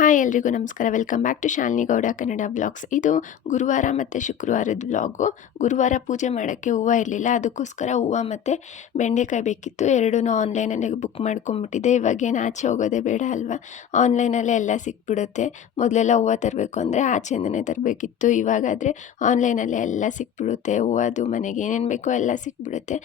Hi ಎಲ್ರಿಗೂ ನಮಸ್ಕಾರ. Welcome back to Shalini Gowda Kannada blogs. ಇದು ಗುರುವಾರ ಮತ್ತು ಶುಕ್ರವಾರದ ಬ್ಲಾಗು. ಗುರುವಾರ ಪೂಜೆ ಮಾಡೋಕ್ಕೆ ಹೂವು ಇರಲಿಲ್ಲ, ಅದಕ್ಕೋಸ್ಕರ ಹೂವು ಮತ್ತು ಬೆಂಡೆಕಾಯಿ ಬೇಕಿತ್ತು. ಎರಡೂ ಆನ್ಲೈನಲ್ಲಿ ಬುಕ್ ಮಾಡ್ಕೊಂಬಿಟ್ಟಿದ್ದೆ. ಇವಾಗೇನು ಆಚೆ ಹೋಗೋದೇ ಬೇಡ ಅಲ್ವಾ, ಆನ್ಲೈನಲ್ಲೇ ಎಲ್ಲ ಸಿಕ್ಬಿಡುತ್ತೆ. ಮೊದಲೆಲ್ಲ ಹೂವು ತರಬೇಕು ಅಂದರೆ ಆಚೆಯಿಂದನೇ ತರಬೇಕಿತ್ತು, ಇವಾಗಾದರೆ ಆನ್ಲೈನಲ್ಲೇ ಎಲ್ಲ ಸಿಕ್ಬಿಡುತ್ತೆ. ಹೂವದು ಮನೆಗೆ ಏನೇನು ಬೇಕೋ ಎಲ್ಲ ಸಿಕ್ಬಿಡುತ್ತೆ.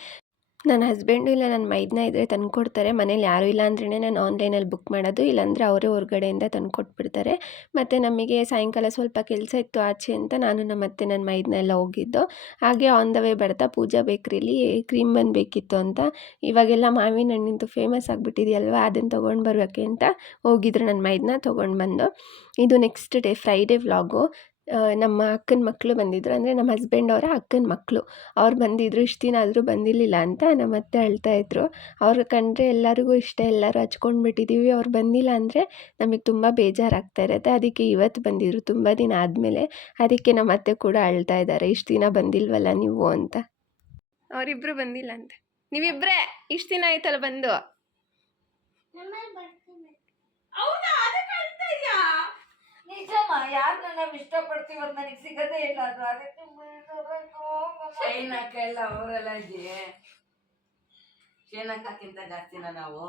ನನ್ನ ಹಸ್ಬೆಂಡು ಇಲ್ಲ ನನ್ನ ಮೈದ್ನ ಇದ್ದರೆ ತಂದುಕೊಡ್ತಾರೆ. ಮನೇಲಿ ಯಾರೂ ಇಲ್ಲ ಅಂದ್ರೇ ನಾನು ಆನ್ಲೈನಲ್ಲಿ ಬುಕ್ ಮಾಡೋದು, ಇಲ್ಲಾಂದರೆ ಅವರೇ ಹೊರಗಡೆಯಿಂದ ತಂದುಕೊಟ್ಬಿಡ್ತಾರೆ. ಮತ್ತು ನಮಗೆ ಸಾಯಂಕಾಲ ಸ್ವಲ್ಪ ಕೆಲಸ ಇತ್ತು ಆಚೆ ಅಂತ ನಾನು ನನ್ನ ಮೈದ್ನ ಎಲ್ಲ ಹೋಗಿದ್ದು. ಹಾಗೆ ಆನ್ ದ ವೇ ಬರ್ತಾ ಪೂಜಾ ಬೇಕ್ರಿಲಿ ಕ್ರೀಮ್ ಬನ್ ಬೇಕಿತ್ತು ಅಂತ, ಇವಾಗೆಲ್ಲ ಮಾವಿನ ಹಣ್ಣಿಂದು ಫೇಮಸ್ ಆಗಿಬಿಟ್ಟಿದೆಯಲ್ವ, ಅದನ್ನು ತೊಗೊಂಡು ಬರೋಕ್ಕೆ ಅಂತ ಹೋಗಿದ್ರು ನನ್ನ ಮೈದ್ನ. ತೊಗೊಂಡು ಬಂದು ಇದು ನೆಕ್ಸ್ಟ್ ಡೇ ಫ್ರೈಡೇ ವ್ಲಾಗು. ನಮ್ಮ ಅಕ್ಕನ ಮಕ್ಕಳು ಬಂದಿದ್ದರು, ಅಂದರೆ ನಮ್ಮ ಹಸ್ಬೆಂಡ್ ಅವರ ಅಕ್ಕನ ಮಕ್ಕಳು. ಅವ್ರು ಬಂದಿದ್ದರು. ಇಷ್ಟು ದಿನ ಆದರೂ ಬಂದಿರಲಿಲ್ಲ ಅಂತ ನಮ್ಮ ಅತ್ತೆ ಅಳ್ತಾಯಿದ್ರು. ಅವ್ರು ಕಂಡ್ರೆ ಎಲ್ಲರಿಗೂ ಇಷ್ಟ, ಎಲ್ಲರೂ ಹಚ್ಕೊಂಡು ಬಿಟ್ಟಿದ್ದೀವಿ. ಅವ್ರು ಬಂದಿಲ್ಲ ಅಂದರೆ ನಮಗೆ ತುಂಬ ಬೇಜಾರಾಗ್ತಾ ಇರುತ್ತೆ. ಅದಕ್ಕೆ ಇವತ್ತು ಬಂದಿದ್ದರು, ತುಂಬ ದಿನ ಆದಮೇಲೆ. ಅದಕ್ಕೆ ನಮ್ಮ ಅತ್ತೆ ಕೂಡ ಅಳ್ತಾ ಇದ್ದಾರೆ, ಇಷ್ಟು ದಿನ ಬಂದಿಲ್ವಲ್ಲ ನೀವು ಅಂತ. ಅವರಿಬ್ಬರು ಬಂದಿಲ್ಲ ಅಂತ. ನೀವಿಬ್ಬರೇ ಇಷ್ಟು ದಿನ ಆಯ್ತಲ್ಲ ಬಂದು. ನಿಜಮ್ಮ, ಯಾರನ್ನ ನಾವು ಇಷ್ಟಪಡ್ತೀವಿ ಅದು ನನಗೆ ಸಿಗದೇ ಇಲ್ಲ. ಅದು ಅದಕ್ಕೆ ಶೈನಕ್ಕ ಎಲ್ಲ ಅವರೆಲ್ಲ ಇದೆ. ಶೈನಕ್ಕಿಂತ ಜಾಸ್ತಿನ ನಾವು.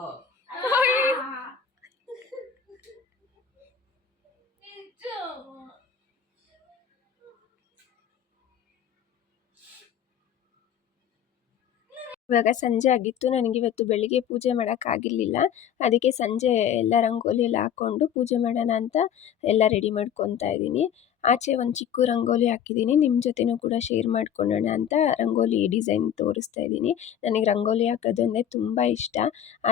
ಇವಾಗ ಸಂಜೆ ಆಗಿತ್ತು. ನನಗಿವತ್ತು ಬೆಳಿಗ್ಗೆ ಪೂಜೆ ಮಾಡೋಕ್ಕಾಗಿರಲಿಲ್ಲ, ಅದಕ್ಕೆ ಸಂಜೆ ಎಲ್ಲ ರಂಗೋಲಿ ಎಲ್ಲ ಹಾಕ್ಕೊಂಡು ಪೂಜೆ ಮಾಡೋಣ ಅಂತ ಎಲ್ಲ ರೆಡಿ ಮಾಡ್ಕೊತಾ ಇದ್ದೀನಿ. ಆಚೆ ಒಂದು ಚಿಕ್ಕ ರಂಗೋಲಿ ಹಾಕಿದ್ದೀನಿ, ನಿಮ್ಮ ಜೊತೆನೂ ಕೂಡ ಶೇರ್ ಮಾಡ್ಕೊಳ್ಳೋಣ ಅಂತ ರಂಗೋಲಿ ಡಿಸೈನ್ ತೋರಿಸ್ತಾ ಇದ್ದೀನಿ. ನನಗೆ ರಂಗೋಲಿ ಹಾಕೋದು ಅಂದರೆ ತುಂಬ ಇಷ್ಟ,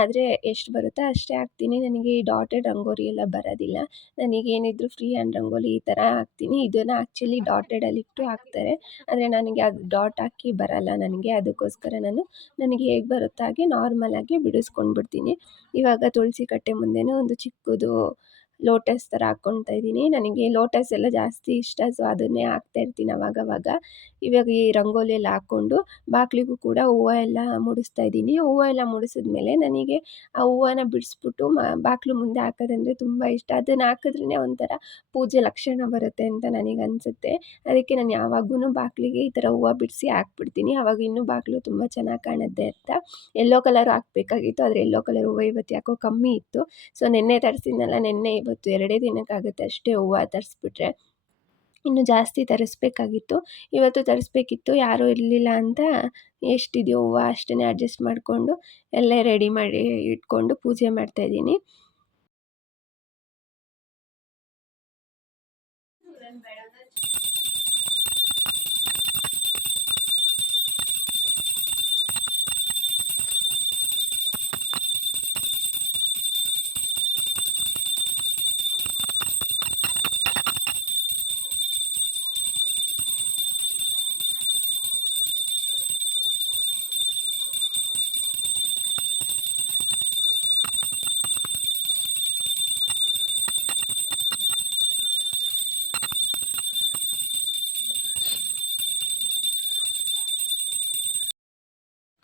ಆದರೆ ಎಷ್ಟು ಬರುತ್ತೋ ಅಷ್ಟೇ ಹಾಕ್ತೀನಿ. ನನಗೆ ಈ ಡಾಟೆಡ್ ರಂಗೋಲಿ ಎಲ್ಲ ಬರೋದಿಲ್ಲ. ನನಗೇನಿದ್ರು ಫ್ರೀ ಹ್ಯಾಂಡ್ ರಂಗೋಲಿ ಈ ಥರ ಹಾಕ್ತೀನಿ. ಇದನ್ನು ಆ್ಯಕ್ಚುಲಿ ಡಾಟೆಡಲ್ಲಿಟ್ಟು ಹಾಕ್ತಾರೆ, ಆದರೆ ನನಗೆ ಅದು ಡಾಟ್ ಹಾಕಿ ಬರಲ್ಲ ನನಗೆ. ಅದಕ್ಕೋಸ್ಕರ ನನಗೆ ಹೇಗೆ ಬರುತ್ತೋ ಹಾಗೆ ನಾರ್ಮಲಾಗಿ ಬಿಡಿಸ್ಕೊಂಡ್ಬಿಡ್ತೀನಿ. ಇವಾಗ ತುಳಸಿ ಕಟ್ಟೆ ಮುಂದೆನೂ ಒಂದು ಚಿಕ್ಕದು ಲೋಟಸ್ ಥರ ಹಾಕ್ಕೊಳ್ತಾ ಇದ್ದೀನಿ. ನನಗೆ ಲೋಟಸ್ ಎಲ್ಲ ಜಾಸ್ತಿ ಇಷ್ಟ, ಸೊ ಅದನ್ನೇ ಹಾಕ್ತಾಯಿರ್ತೀನಿ ಅವಾಗವಾಗ. ಇವಾಗ ಈ ರಂಗೋಲಿ ಎಲ್ಲ ಹಾಕ್ಕೊಂಡು ಬಾಗಿಲಿಗೂ ಕೂಡ ಹೂವು ಎಲ್ಲ ಮುಡಿಸ್ತಾ ಇದ್ದೀನಿ. ಹೂವು ಎಲ್ಲ ಮುಡಿಸಿದ್ಮೇಲೆ ನನಗೆ ಆ ಹೂವನ್ನ ಬಿಡಿಸ್ಬಿಟ್ಟು ಬಾಗಿಲು ಮುಂದೆ ಹಾಕೋದಂದರೆ ತುಂಬ ಇಷ್ಟ. ಅದನ್ನು ಹಾಕಿದ್ರೇ ಒಂಥರ ಪೂಜೆ ಲಕ್ಷಣ ಬರುತ್ತೆ ಅಂತ ನನಗನ್ಸುತ್ತೆ. ಅದಕ್ಕೆ ನಾನು ಯಾವಾಗೂ ಬಾಗಿಲಿಗೆ ಈ ಥರ ಹೂವು ಬಿಡಿಸಿ ಹಾಕ್ಬಿಡ್ತೀನಿ. ಆವಾಗ ಇನ್ನೂ ಬಾಗಿಲು ತುಂಬ ಚೆನ್ನಾಗಿ ಕಾಣುತ್ತೆ ಅಂತ. ಯೆಲ್ಲೋ ಕಲರು ಹಾಕಬೇಕಾಗಿತ್ತು, ಆದರೆ ಯೆಲ್ಲೋ ಕಲರ್ ಹೂವು ಇವತ್ತು ಯಾಕೋ ಕಮ್ಮಿ ಇತ್ತು. ಸೊ ನೆನ್ನೆ ತರಿಸಿದ್ನಲ್ಲ, ನೆನ್ನೆ ಇವತ್ತು 2 ದಿನಕ್ಕಾಗುತ್ತೆ ಅಷ್ಟೇ ಹೂವು ತರಿಸ್ಬಿಟ್ರೆ. ಇನ್ನು ಜಾಸ್ತಿ ತರಿಸ್ಬೇಕಾಗಿತ್ತು, ಇವತ್ತು ತರಿಸ್ಬೇಕಿತ್ತು. ಯಾರೂ ಇರಲಿಲ್ಲ ಅಂತ ಎಷ್ಟಿದೆಯೋ ಹೂವು ಅಷ್ಟೇ ಅಡ್ಜಸ್ಟ್ ಮಾಡಿಕೊಂಡು ಎಲ್ಲ ರೆಡಿ ಮಾಡಿ ಇಟ್ಕೊಂಡು ಪೂಜೆ ಮಾಡ್ತಾಯಿದ್ದೀನಿ.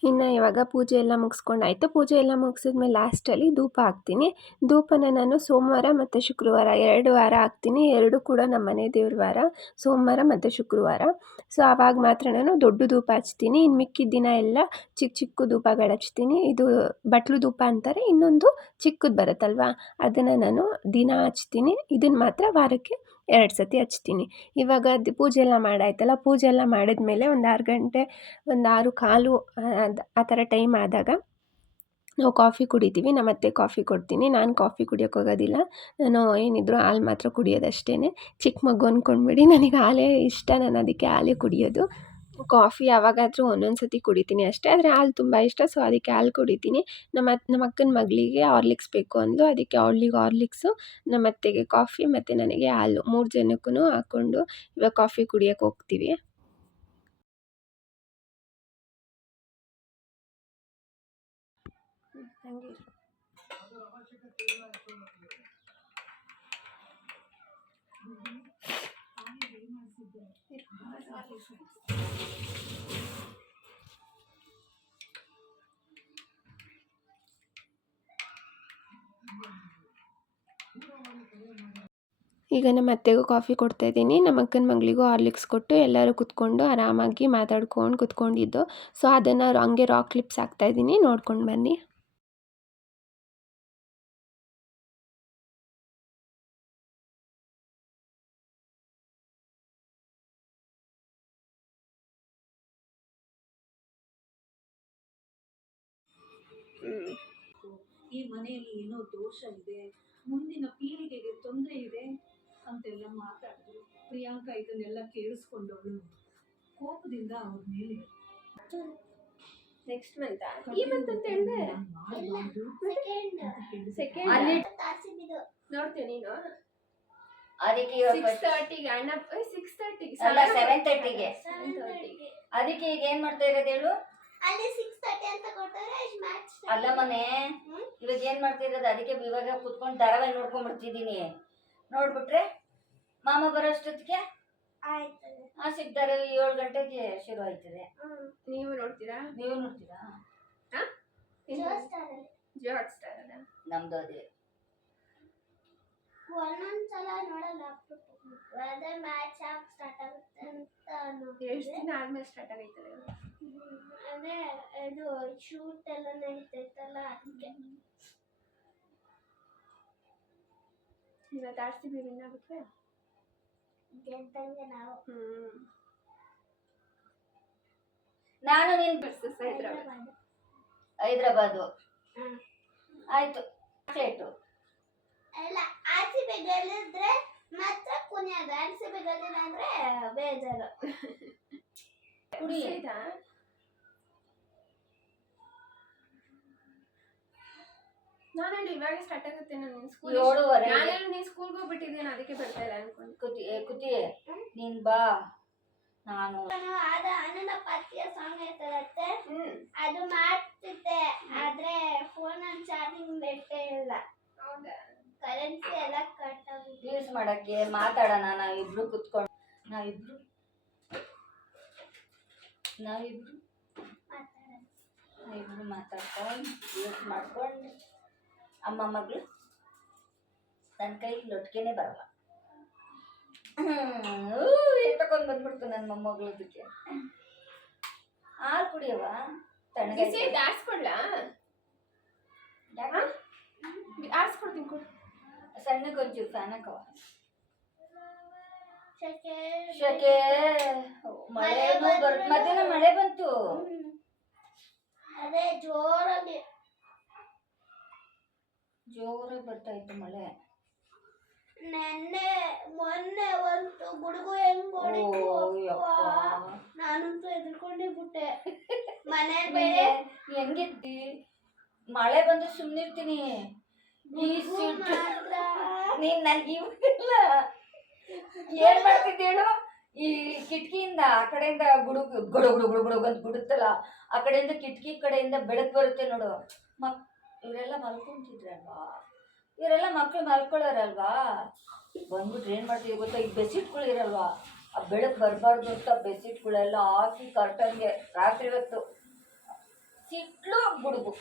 ಇನ್ನು ಇವಾಗ ಪೂಜೆ ಎಲ್ಲ ಮುಗಿಸ್ಕೊಂಡಾಯ್ತು. ಪೂಜೆ ಎಲ್ಲ ಮುಗಿಸಿದ್ಮೇಲೆ ಲಾಸ್ಟಲ್ಲಿ ಧೂಪ ಹಾಕ್ತೀನಿ. ಧೂಪನ ನಾನು ಸೋಮವಾರ ಮತ್ತು ಶುಕ್ರವಾರ 2 ವಾರ ಹಾಕ್ತೀನಿ. 2 ಕೂಡ ನಮ್ಮ ಮನೆ ದೇವ್ರ ವಾರ, ಸೋಮವಾರ ಮತ್ತು ಶುಕ್ರವಾರ. ಸೊ ಆವಾಗ ಮಾತ್ರ ನಾನು ದೊಡ್ಡ ಧೂಪ ಹಚ್ತೀನಿ. ಇನ್ನು ಮಿಕ್ಕಿದ ದಿನ ಎಲ್ಲ ಚಿಕ್ಕ ಚಿಕ್ಕ ಧೂಪಗಳು ಹಚ್ತೀನಿ. ಇದು ಬಟ್ಲು ಧೂಪ ಅಂತಾರೆ, ಇನ್ನೊಂದು ಚಿಕ್ಕದು ಬರುತ್ತಲ್ವ, ಅದನ್ನು ನಾನು ದಿನ ಹಚ್ತೀನಿ. ಇದನ್ನು ಮಾತ್ರ ವಾರಕ್ಕೆ 2 ಸತಿ ಹಚ್ತೀನಿ. ಇವಾಗ ಪೂಜೆ ಎಲ್ಲ ಮಾಡಾಯ್ತಲ್ಲ, ಪೂಜೆ ಎಲ್ಲ ಮಾಡಿದ್ಮೇಲೆ ಒಂದು 6 ಗಂಟೆ, ಒಂದು 6:15 ಆ ಥರ ಟೈಮ್ ಆದಾಗ ನಾವು ಕಾಫಿ ಕುಡಿತೀವಿ. ನಮ್ಮ ಅತ್ತೆ ಕಾಫಿ ಕೊಡ್ತೀನಿ. ನಾನು ಕಾಫಿ ಕುಡಿಯೋಕ್ಕೆ ಹೋಗೋದಿಲ್ಲ, ನಾನು ಏನಿದ್ರು ಹಾಲು ಮಾತ್ರ ಕುಡಿಯೋದಷ್ಟೇ. ಚಿಕ್ಕ ಮಗು ಅಂದ್ಕೊಂಡ್ಬಿಡಿ, ನನಗೆ ಹಾಲೇ ಇಷ್ಟ, ನಾನು ಅದಕ್ಕೆ ಹಾಲೇ ಕುಡಿಯೋದು. ಕಾಫಿ ಯಾವಾಗಾದರೂ ಒಂದೊಂದು ಸತಿ ಕುಡಿತೀನಿ ಅಷ್ಟೇ, ಆದರೆ ಹಾಲು ತುಂಬ ಇಷ್ಟ, ಸೊ ಅದಕ್ಕೆ ಹಾಲು ಕುಡಿತೀನಿ. ನಮ್ಮ ಅಕ್ಕನ ಮಗಳಿಗೆ ಹಾರ್ಲಿಕ್ಸ್ ಬೇಕು ಅಂದ್ಲು, ಅದಕ್ಕೆ ಅವಳಿಗೆ ಹಾರ್ಲಿಕ್ಸು, ನಮ್ಮ ಅತ್ತೆಗೆ ಕಾಫಿ ಮತ್ತು ನನಗೆ ಹಾಲು, 3 ಜನಕ್ಕೂ ಹಾಕ್ಕೊಂಡು ಇವಾಗ ಕಾಫಿ ಕುಡಿಯೋಕ್ಕೆ ಹೋಗ್ತೀವಿ. ಈಗ ನಮ್ಮ ಅತ್ತೆಗೂ ಕಾಫಿ ಕೊಡ್ತಾಯಿದ್ದೀನಿ. ನಮ್ಮ ಅಕ್ಕನ ಮಗಳಿಗೂ ಹಾರ್ಲಿಕ್ಸ್ ಕೊಟ್ಟು ಎಲ್ಲರೂ ಕುತ್ಕೊಂಡು ಆರಾಮಾಗಿ ಮಾತಾಡ್ಕೊಂಡು ಕುತ್ಕೊಂಡಿದ್ದು. ಸೊ ಅದನ್ನು ಹಂಗೆ ರಾಕ್ ಕ್ಲಿಪ್ಸ್ ಹಾಕ್ತಾಯಿದ್ದೀನಿ, ನೋಡ್ಕೊಂಡು ಬನ್ನಿ. ಈ ಮನೆಯಲ್ಲಿ ಏನೋ ದೋಷ ಇದೆ, ಮುಂದಿನ ಪೀಳಿಗೆಗೆ ತೊಂದರೆ ಇದೆ ಅಂತೆಲ್ಲ ಮಾತಾಡಿದ್ರು. ಪ್ರಿಯಾಂಕಾ ಇದನ್ನೆಲ್ಲ ಕೇಳಿಸ್ಕೊಂಡವಳು ಕೋಪದಿಂದ ಅವ್ರ ಮೇಲೆ ನೆಕ್ಸ್ಟ್ ಮಂತ್ ಈ ಮಂತ್ ಅಂತ ಹೇಳಿದೆ. ನೋಡ್ತೀಯ ನೀನು? ಅದಕ್ಕೆ 6:30ಗೆ ಅಣ್ಣ 6:30ಗೆ ಅಲ್ಲ 7:30ಗೆ. ಅದಕ್ಕೆ ಈಗ ಏನ್ ಮಾಡ್ತಾ ಇರೋದು ಹೇಳು? ಅಲ್ಲಿ 6:30 ಅಂತ ಕೊಡ್ತಾರೆ. ಮ್ಯಾಚ್ ಅಲ್ಲ ಮನೆ, ಇವಾಗ ಏನ್ ಮಾಡ್ತಾ ಇರೋದು? ಅದಕ್ಕೆ ಇವಾಗ ಕುತ್ಕೊಂಡು ಧಾರಾವಾಹಿ ನೋಡ್ಕೊಂಡ್ ಬರ್ತಿದ್ದೀನಿ. ನೋಡ್ಬಿಟ್ರೆ ಮಾಮ ಬರೋಷ್ಟೊತ್ತಿಗೆ ಆಯ್ತದೆ. ಸಿಗ್ತಾರೆ. 7 ಗಂಟೆಗೆ ಶುರು ಆಯ್ತದೆ. ನೀವು ನೋಡ್ತೀರಾ? ನೀವು ನೋಡ್ತೀರಾ? ಜಿಯೋ ಹಾಟ್ಸ್ಟಾರ್ ಅಲ್ಲ ನಮ್ದು ಅದೇ. ಒಂದೊಂದ್ಸಲ ನೋಡಲ್ಲ, ಅದೇ ಮ್ಯಾಚ್ ಸ್ಟಾರ್ಟ್ ಆಗುತ್ತೆ ಅಂತ ಎಷ್ಟು ದಿನ ಆದ್ಮೇಲೆ ಸ್ಟಾರ್ಟ್ ಆಗೈತಲ್ಲ. ಅದೇ ಇದು ಶೂಟ್ ಎಲ್ಲ ನಡೀತೈತಲ್ಲ ಅದಕ್ಕೆ. ಇವತ್ತು RCB ವಿನ್ ಆಗುತ್ತೆ ಗೆದ್ದಂಗೆ ನಾವು. ನಾನು ನೀನ್ ವರ್ಸಸ್ ಹೈದರಾಬಾದ್. ಹೈದರಾಬಾದು ಆಯ್ತು. ಪ್ಲೇಟು ಎಲ್ಲ RCB ಗೆಲ್ಲಿದ್ರೆ ಮತ್ತೆ ಕುಣಿಯೋದು, RCB ಗೆಲ್ಲಿಲ್ಲ ಅಂದ್ರೆ ಬೇಜಾರು. ಕುಡಿ. ನಾನೇನು ಇವಾಗ ಸ್ಟಾರ್ಟ್ ಆಗುತ್ತೆ. ನಾನು ಸ್ಕೂಲ್ 7:30. ನಾನೇನು ನೀನು ಸ್ಕೂಲ್ಗೆ ಹೋಗ್ಬಿಟ್ಟಿದ್ದೇನೆ, ಅದಕ್ಕೆ ಬರ್ತಾ ಇಲ್ಲ ಅನ್ಕೊಂಡು. ಕುತಿ ನೀನ್ ಬಾ. ನಾನು ಅದ ಅಣ್ಣನ ಪತಿಯ ಸಾಂಗ್ ಐತಲತ್ತೆ, ಅದು ಮಾಡ್ತಿದ್ದೆ. ಆದ್ರೆ ಫೋನ್ ಅಲ್ಲಿ ಚಾರ್ಜಿಂಗ್ ನೆಟ್ಟೇ ಇಲ್ಲ. ಹೌದಾ? ಕರೆನ್ಸಿ ಎಲ್ಲ ಕಟ್ ಆಗಿದೆ. ಯೂಸ್ ಮಾಡಕ್ಕೆ ಮಾತಾಡೋಣ ನಾವಿಬ್ರು ಕುತ್ಕೊಂಡು. ನಾವಿಬ್ರು ಮಾತಾಡ್ಕೊಂಡು ಯೂಸ್ ಮಾಡ್ಕೊಂಡು ಅಮ್ಮ ಮಗಳು ನನ್ನ ಕೈಗೆ ಲೊಟ್ಕೆನೆ ಬರಲ್ಲ. ತಗೊಂಡ್ ಬಂದ್ಬಿಡ್ತು ನನ್ನ ಮೊಮ್ಮಗಳದಕ್ಕೆ. ಹಾಲು ಕುಡಿಯವ ತಣ್ಣಗೆ ಆಡ್ಸ್ಕೊಡ್ಲಾ? ಆಡ್ಸ್ಕೊಡ್ತೀನಿ ಕೊಡು. ಸಣ್ಣಗೆ ಒಂಚೂರು ಫ್ಯಾನ್ ಹಾಕವ. ಶೆಕೆ ಮಳೆ ಮಧ್ಯಾಹ್ನ ಮಳೆ ಬಂತು. ಅದೇ ಜೋರಾಗಿ ಬರ್ತಾ ಇತ್ತು ಮಳೆ. ಮೊನ್ನೆ ಒಂದು ಗುಡುಗು ಹೆಂಗ್ ಹೊಡಿತು, ನಾನಂತೂ ಎದ್ಕೊಂಡೇ ಬಿಟ್ಟೆ. ಮನೆ ಬೇರೆ ಹೆಂಗಿತ್ತಿ? ಮಳೆ ಬಂದು ಸುಮ್ನಿರ್ತೀನಿ. ಈ ಸಿಟ್ಟು ನೀನ್ ನನ್ಗೆ ಇವಾಗಿಲ್ಲ. ಏನ್ ಮಾಡ್ತಿದ್ದೆ ಹೇಳು? ಈ ಕಿಟಕಿಯಿಂದ ಆ ಕಡೆಯಿಂದ ಗುಡುಗು ಗುಡು ಗುಡು ಗುಡು ಗುಡುಗು ಅಂತ ಗುಡುತ್ತಲ್ಲ, ಆ ಕಡೆಯಿಂದ ಕಿಟಕಿ ಕಡೆಯಿಂದ ಬೆಳಕು ಬರುತ್ತೆ ನೋಡು. ಇವರೆಲ್ಲ ಮಲ್ಕೊಂತಿದ್ರಲ್ವಾ, ಇವರೆಲ್ಲ ಮಕ್ಳು ಮಲ್ಕೊಳ್ಳೋರಲ್ವಾ. ಬಂದ್ಬಿಟ್ರೆ ಏನ್ ಮಾಡ್ತೀವಿ ಗೊತ್ತಾ? ಈ ಬೆಡ್ಶೀಟ್ಗಳು ಇರಲ್ವಾ, ಆ ಬೆಳಕು ಬರಬಾರ್ದು ಅಂತ ಬೆಡ್ಶೀಟ್ಗಳೆಲ್ಲ ಹಾಕಿ ಕರ್ಟನ್ಗೆ ರಾತ್ರಿ ಹೊತ್ತು ಸಿಟ್ಲು ಗುಡುಗು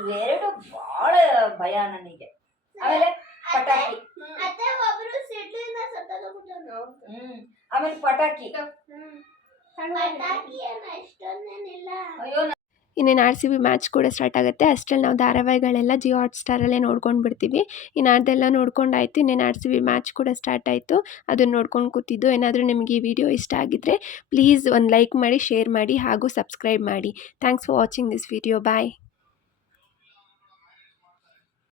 ಇವೆರಡು ಬಹಳ ಭಯ ನನಗೆ. ಆಮೇಲೆ ಪಟಾಕಿ. ಅತ್ತೆ ಒಬ್ರು ಸಿಡ್ಲಿಂದ ಸತ್ತೋಗ್ಬಿಟ್ರು. ಆಮೇಲೆ ಪಟಾಕಿ. ಪಟಾಕಿ ಏನು ಅಷ್ಟೊಂದೇನಿಲ್ಲ. ಅಯ್ಯೋ ಇನ್ನೇನು RCB ಮ್ಯಾಚ್ ಕೂಡ ಸ್ಟಾರ್ಟ್ ಆಗುತ್ತೆ. ಅಷ್ಟರಲ್ಲಿ ನಾವು ಧಾರಾವಾಹಿಗಳೆಲ್ಲ ಜಿಯೋ ಹಾಟ್ಸ್ಟಾರಲ್ಲೇ ನೋಡ್ಕೊಂಡು ಬಿಡ್ತೀವಿ. ಇನ್ನು ಅದೆಲ್ಲ ನೋಡ್ಕೊಂಡಾಯ್ತು. ಇನ್ನೇನು RCB ಮ್ಯಾಚ್ ಕೂಡ ಸ್ಟಾರ್ಟ್ ಆಯಿತು, ಅದನ್ನು ನೋಡ್ಕೊಂಡು ಕೂತಿದ್ದು. ಏನಾದರೂ ನಿಮಗೆ ಈ ವಿಡಿಯೋ ಇಷ್ಟ ಆಗಿದ್ದರೆ ಪ್ಲೀಸ್ ಒಂದು ಲೈಕ್ ಮಾಡಿ, ಶೇರ್ ಮಾಡಿ ಹಾಗೂ ಸಬ್ಸ್ಕ್ರೈಬ್ ಮಾಡಿ. Thanks for watching this video. Bye.